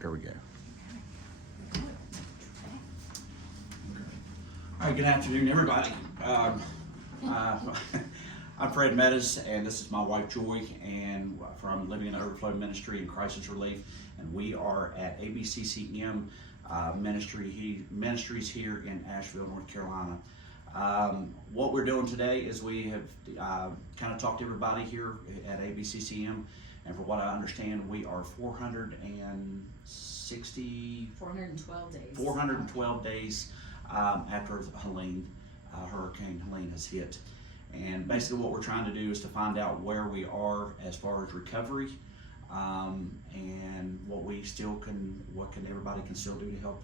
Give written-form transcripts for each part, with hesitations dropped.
There we go. All right, good afternoon, everybody. I'm Fred Meadows, and this is my wife Joy, and from Living in Overflow Ministry and Crisis Relief, and we are at ABCCM Ministries here in Asheville, North Carolina. What we're doing today is we have kind of talked to everybody here at ABCCM, and from what I understand, we are 412 days after Helene, Hurricane Helene has hit. And basically what we're trying to do is to find out where we are as far as recovery, and what everybody can still do to help,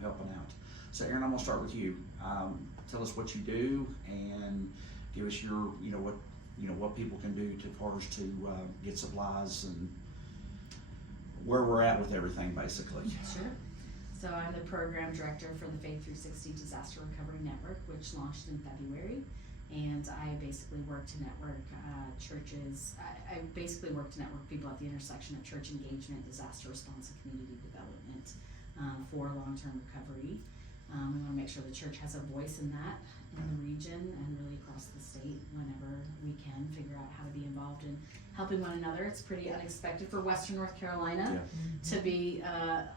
helping out. So Aaron, I'm gonna start with you. Tell us what you do and give us your, what people can do as far as to get supplies and where we're at with everything, basically. Sure. So I'm the program director for the Faith 360 Disaster Recovery Network, which launched in February. And I basically work to network churches. I basically work to network people at the intersection of church engagement, disaster response, and community development for long-term recovery. We want to make sure the church has a voice in that in the region and really across the state whenever we can figure out how to be involved in helping one another. It's pretty unexpected for Western North Carolina to be on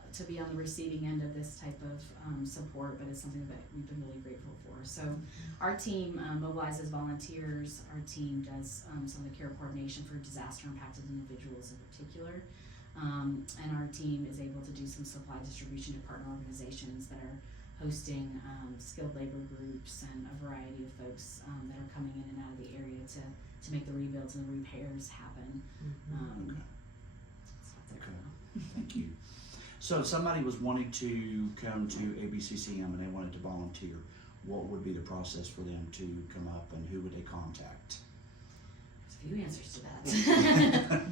the receiving end of this type of support, but it's something that we've been really grateful for. So our team mobilizes volunteers. Our team does some of the care coordination for disaster impacted individuals in particular. And our team is able to do some supply distribution to partner organizations that are hosting skilled labor groups and a variety of folks that are coming in and out of the area to make the rebuilds and the repairs happen. Okay. Thank you. So if somebody was wanting to come to ABCCM and they wanted to volunteer, what would be the process for them to come up, and who would they contact? There's a few answers to that.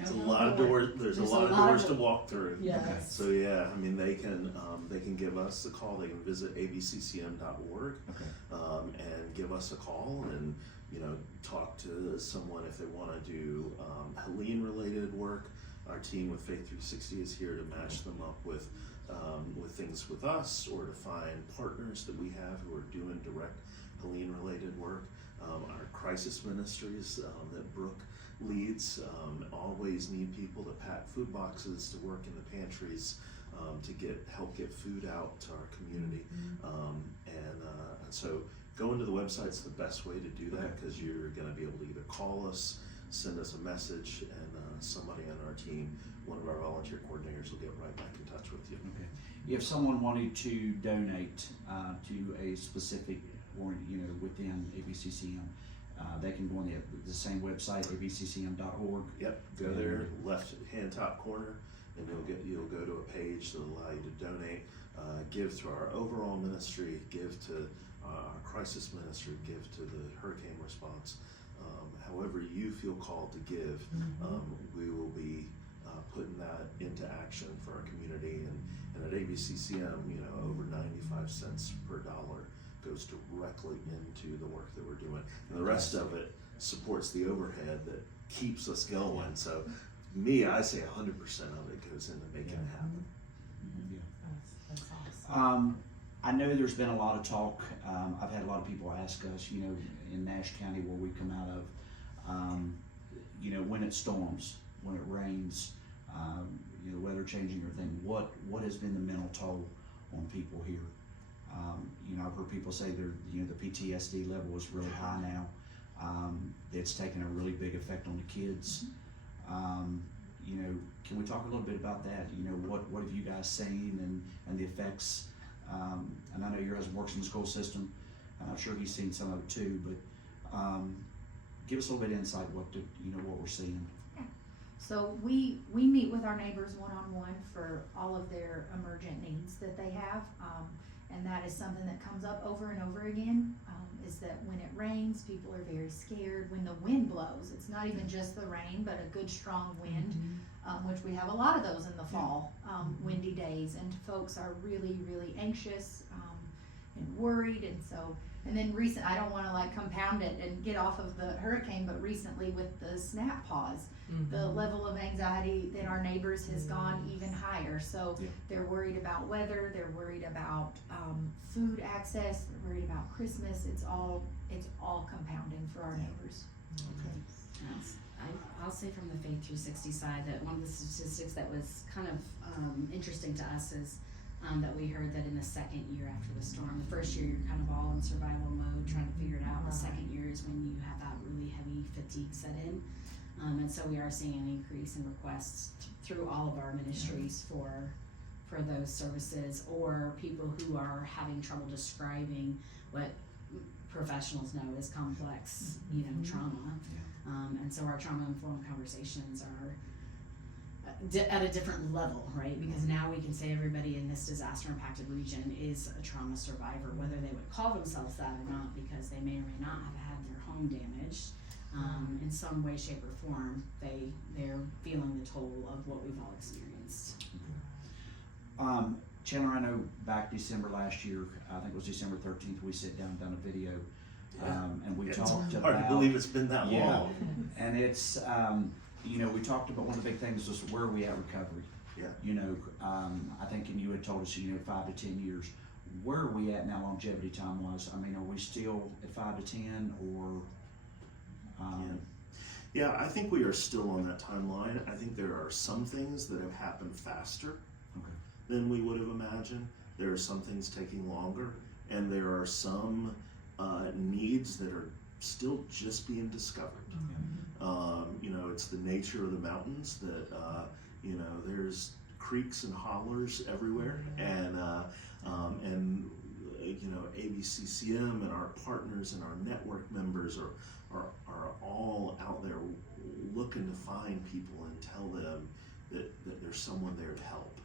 It's a lot of doors. There's a lot of doors to walk through. Yes. Okay. So yeah, I mean, they can give us a call. They can visit abccm.org and give us a call, and talk to someone if they want to do Helene related work. Our team with Faith 360 is here to match them up with things with us, or to find partners that we have who are doing direct Helene related work. Our crisis ministries that Brooke leads always need people to pack food boxes, to work in the pantries, to help get food out to our community. And so going to the website's the best way to do that, because you're going to be able to either call us, send us a message, and somebody on our team, one of our volunteer coordinators, will get right back in touch with you. Okay. If someone wanted to donate to a specific, or within ABCCM, they can go on the same website, abccm.org. Yep. Go there, left hand top corner, and you'll go to a page that'll allow you to donate, give to our overall ministry, give to our crisis ministry, give to the hurricane response. However you feel called to give, we will be putting that into action for our community. And at ABCCM, over 95 cents per dollar goes directly into the work that we're doing, and the rest of it supports the overhead that keeps us going. So I say 100% of it goes into making it happen. That's awesome. I know there's been a lot of talk. I've had a lot of people ask us, in Nash County where we come out of, when it storms, when it rains, the weather changing, everything, what has been the mental toll on people here? I've heard people say the PTSD level is really high now. It's taken a really big effect on the kids. Can we talk a little bit about that? What have you guys seen and the effects? And I know your husband works in the school system, and I'm sure he's seen some of it too, but give us a little bit of insight what we're seeing. So we meet with our neighbors one-on-one for all of their emergent needs that they have, and that is something that comes up over and over again, is that when it rains, people are very scared. When the wind blows, it's not even just the rain, but a good strong wind, which we have a lot of those in the fall, windy days, and folks are really, really anxious and worried, and so And then I don't wanna like compound it and get off of the hurricane, but recently with the SNAP pause, the level of anxiety in our neighbors has gone even higher. So Yeah. they're worried about weather, they're worried about food access, they're worried about Christmas. It's all compounding for our neighbors. Okay. Yes. I'll say from the Faith 360 side that one of the statistics that was kind of interesting to us is that we heard that in the second year after the storm, the first year you're kind of all in survival mode trying to figure it out. The second year is when you have that really heavy fatigue set in. And so we are seeing an increase in requests through all of our ministries for those services, or people who are having trouble describing what professionals know is complex, trauma. And so our trauma-informed conversations are at a different level, right? Because now we can say everybody in this disaster-impacted region is a trauma survivor, whether they would call themselves that or not, because they may or may not have had their home damaged in some way, shape, or form. They're feeling the toll of what we've all experienced. Chandler, I know back December last year, I think it was December 13th, we sat down and done a video, and we talked about. Hard to believe it's been that long. And it's, we talked about one of the big things was where are we at recovery? Yeah. I think, and you had told us, 5 to 10 years. Where are we at now, longevity time-wise? I mean, are we still at 5 to 10, or? Yeah, I think we are still on that timeline. I think there are some things that have happened faster than we would have imagined. There are some things taking longer, and there are some needs that are still just being discovered. It's the nature of the mountains that, there's creeks and hollers everywhere, and ABCCM and our partners and our network members are all out there looking to find people and tell them that there's someone there to help.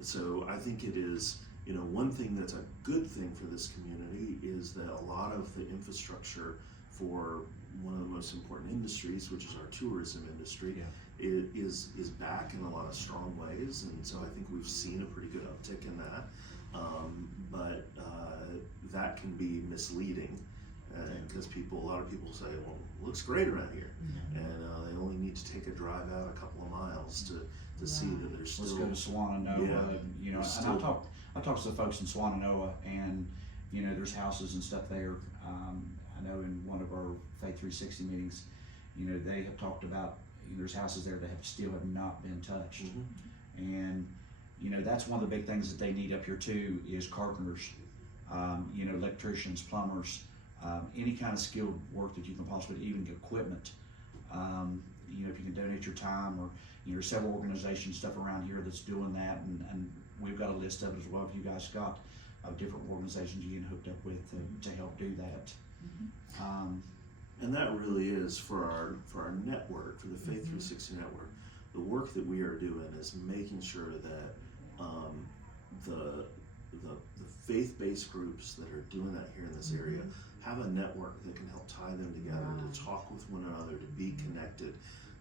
So I think it is, one thing that's a good thing for this community is that a lot of the infrastructure for one of the most important industries, which is our tourism industry, is back in a lot of strong ways, and so I think we've seen a pretty good uptick in that. But that can be misleading, because a lot of people say, well, it looks great around here, and they only need to take a drive out a couple of miles to see that there's still. Let's go to Swannanoa, and I talked to the folks in Swannanoa, and there's houses and stuff there. I know in one of our Faith 360 meetings, they have talked about there's houses there that still have not been touched, and that's one of the big things that they need up here too is carpenters, electricians, plumbers, any kind of skilled work that you can possibly, even equipment. If you can donate your time, or there's several organizations stuff around here that's doing that, and we've got a list of it as well. If you guys got different organizations you get hooked up with to help do that. And that really is for our network, for the Faith 360 network. The work that we are doing is making sure that the faith-based groups that are doing that here in this area have a network that can help tie them together, to talk with one another, to be connected,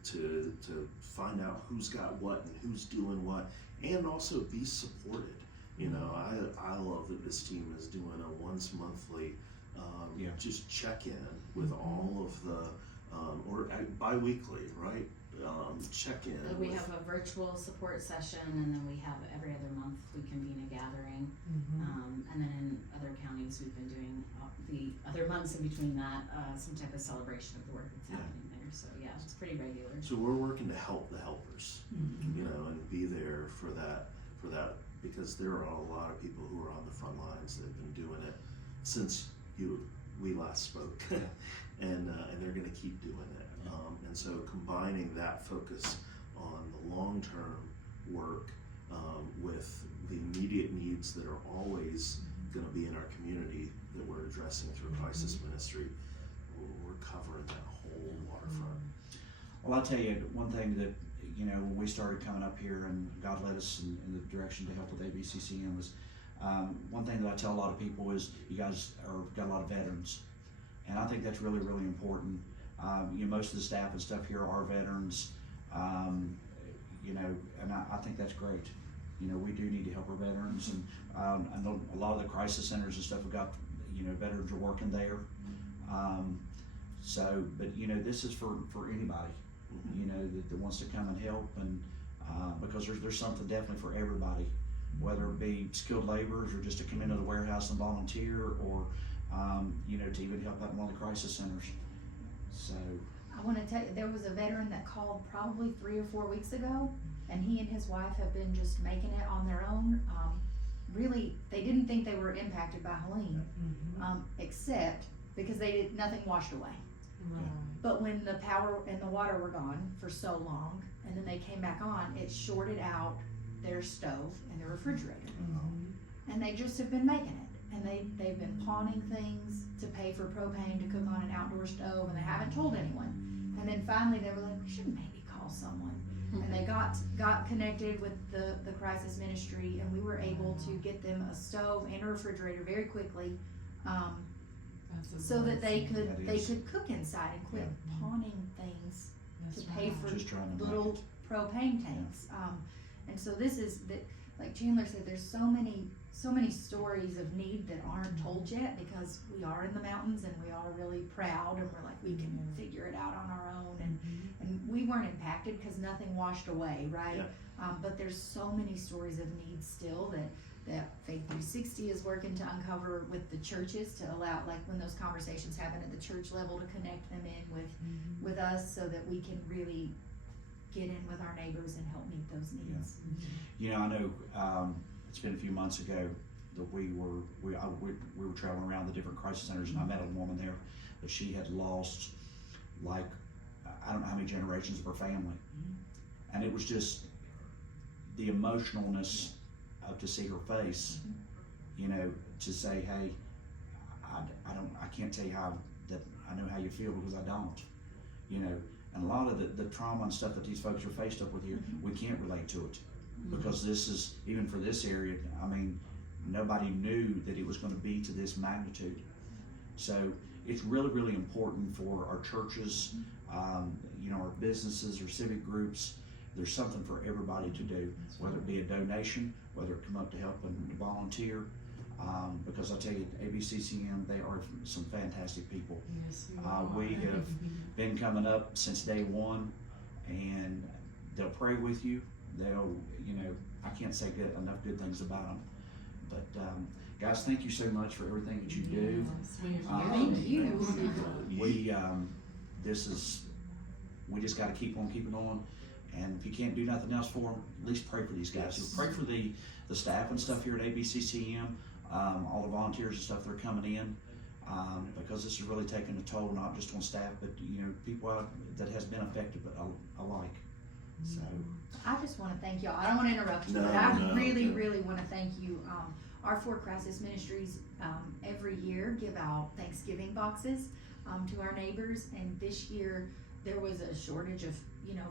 to find out who's got what and who's doing what, and also be supported. I love that this team is doing a once monthly just check-in with all of the, or bi-weekly, right? Check-in. We have a virtual support session, and then we have every other month we convene a gathering. And then in other counties we've been doing the other months in between that some type of celebration of the work that's happening there. So yeah, it's pretty regular. So we're working to help the helpers, and be there for that, because there are a lot of people who are on the front lines that have been doing it since we last spoke, and they're going to keep doing it. And so combining that focus on the long-term work with the immediate needs that are always going to be in our community that we're addressing through crisis ministry, we're covering that whole waterfront. Well, I'll tell you one thing that, when we started coming up here and God led us in the direction to help with ABCCM was, one thing that I tell a lot of people is you guys got a lot of veterans, and I think that's really, really important. Most of the staff and stuff here are veterans, and I think that's great. We do need to help our veterans, and I know a lot of the crisis centers and stuff have got, veterans are working there. But this is for anybody, that wants to come and help, and because there's something definitely for everybody, whether it be skilled laborers or just to come into the warehouse and volunteer, or to even help out in one of the crisis centers. So I want to tell you, there was a veteran that called probably 3 or 4 weeks ago, and he and his wife have been just making it on their own. Really, they didn't think they were impacted by Helene, except because nothing washed away. Right. But when the power and the water were gone for so long, and then they came back on, it shorted out their stove and their refrigerator. And they just have been making it. And they've been pawning things to pay for propane to cook on an outdoor stove, and they haven't told anyone. And then finally they were like, we should maybe call someone. And they got connected with the crisis ministry, and we were able to get them a stove and a refrigerator very quickly, so that they could cook inside and quit pawning things to pay for just trying to little propane tanks. And so this is that, like Chandler said, there's so many stories of need that aren't told yet, because we are in the mountains and we are really proud, and we're like, we can figure it out on our own, and we weren't impacted because nothing washed away, right? But there's so many stories of need still that Faith 360 is working to uncover with the churches, to allow, like when those conversations happen at the church level, to connect them in with us, so that we can really get in with our neighbors and help meet those needs. I know it's been a few months ago that we were traveling around the different crisis centers, and I met a woman there that she had lost, like, I don't know how many generations of her family, and it was just the emotionalness of to see her face, to say, hey, I can't tell you how that I know how you feel, because I don't, and a lot of the trauma and stuff that these folks are faced up with here, we can't relate to it, because this is, even for this area, I mean, nobody knew that it was going to be to this magnitude. So it's really, really important for our churches, our businesses or civic groups. There's something for everybody to do, whether it be a donation, whether it come up to help and volunteer, because I tell you, ABCCM, they are some fantastic people. Yes, We have been coming up since day one, and they'll pray with you. They'll, I can't say enough good things about them. But guys, thank you so much for everything that you do. Thank you. We just got to keep on keeping on. And if you can't do nothing else for them, at least pray for these guys. Yes. Pray for the staff and stuff here at ABCCM, all the volunteers and stuff that are coming in, because this is really taking a toll, not just on staff, but people out that has been affected, but alike. So I just want to thank y'all. I don't want to interrupt you, but I really want to thank you. Our 4 Crisis Ministries every year give out Thanksgiving boxes to our neighbors, and this year there was a shortage of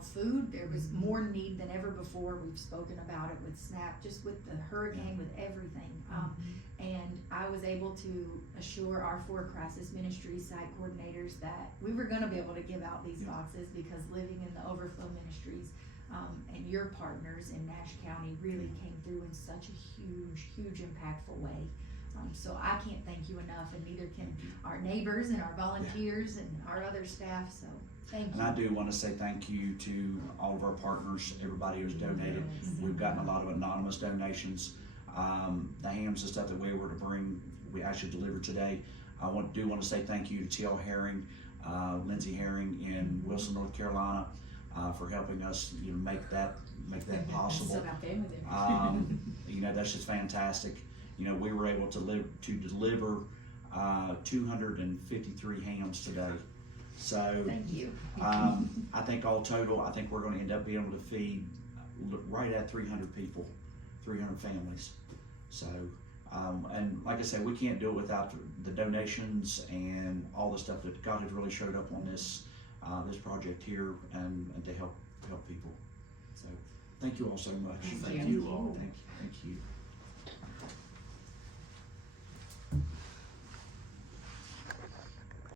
food. There was more need than ever before. We've spoken about it with SNAP, just with the hurricane, with everything. And I was able to assure our 4 Crisis Ministries site coordinators that we were going to be able to give out these boxes, because living in the Overflow Ministries and your partners in Nash County really came through in such a huge impactful way. So I can't thank you enough, and neither can our neighbors and our volunteers and our other staff. So thank you. And I do want to say thank you to all of our partners, everybody who's donated. We've gotten a lot of anonymous donations. The hams and stuff that we were to bring, we actually delivered today. I do want to say thank you to T.L. Herring, Lindsay Herring in Wilson, North Carolina, for helping us make that possible. Still got family there. That's just fantastic. We were able to deliver 253 hams today. So Thank you. I think all total, I think we're going to end up being able to feed right at 300 people, 300 families. So, and like I said, we can't do it without the donations and all the stuff that God has really showed up on this project here, and to help people. So, thank you all so much. Thank you all. Thank you.